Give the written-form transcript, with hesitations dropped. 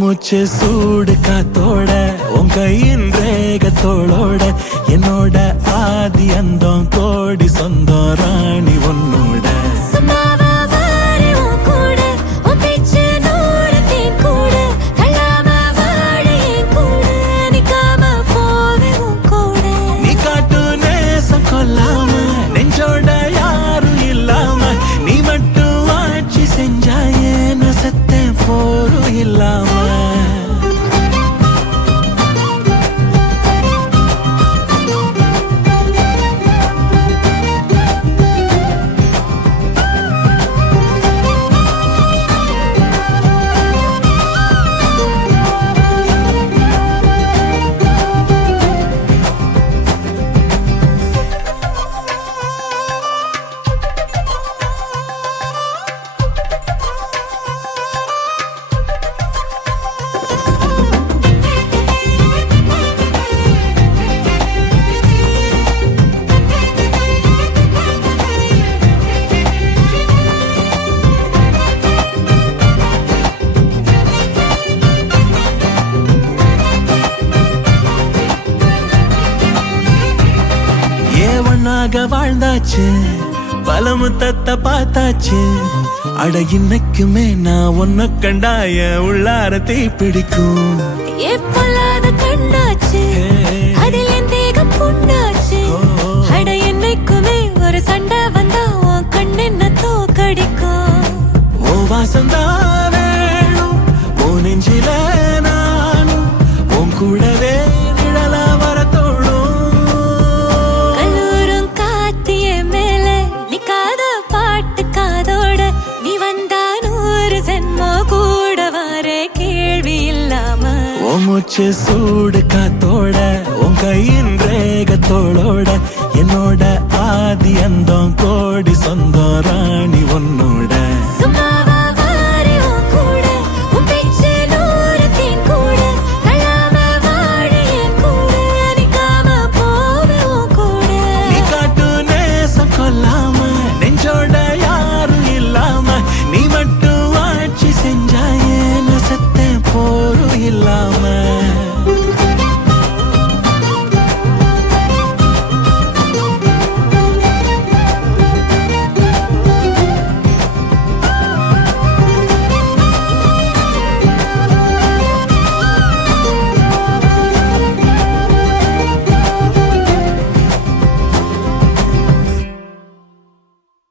மூச்சு சூடு காத்தோட உன் கையின் ரேகத்தோளோட என்னோட ஆதி அந்தம் கோடி சொந்தம் ராணி உன்னோட நீ காட்டு நேசம் கொல்லாம நெஞ்சோட யாரும் இல்லாம நீ மட்டும் ஆட்சி செஞ்சாயே நசத்தேன் போரும் இல்லாம வாழ்ந்தாச்சு பல முத்தத்தை பார்த்தாச்சு அட இன்னைக்குமே நான் ஒன்ன கண்டாய உள்ளார தீ பிடிக்கும் கண்ணாச்சு அதில் என் தேகம் புண்ணாச்சு அட என்னைக்குமே ஒரு சண்டை வந்தா உன் கண் என்ன தோக்கடிக்கும் ஓ வாசந்தான் வேணும் ஓ நெஞ்சில நானும் உன் கூடவே நிழலா வர மூச்சு சூடு காத்தோட உன் கையின் ரேகத்தோளோட என்னோட ஆதி அந்தம் கோடி சொந்தம் ராணி உன்னோட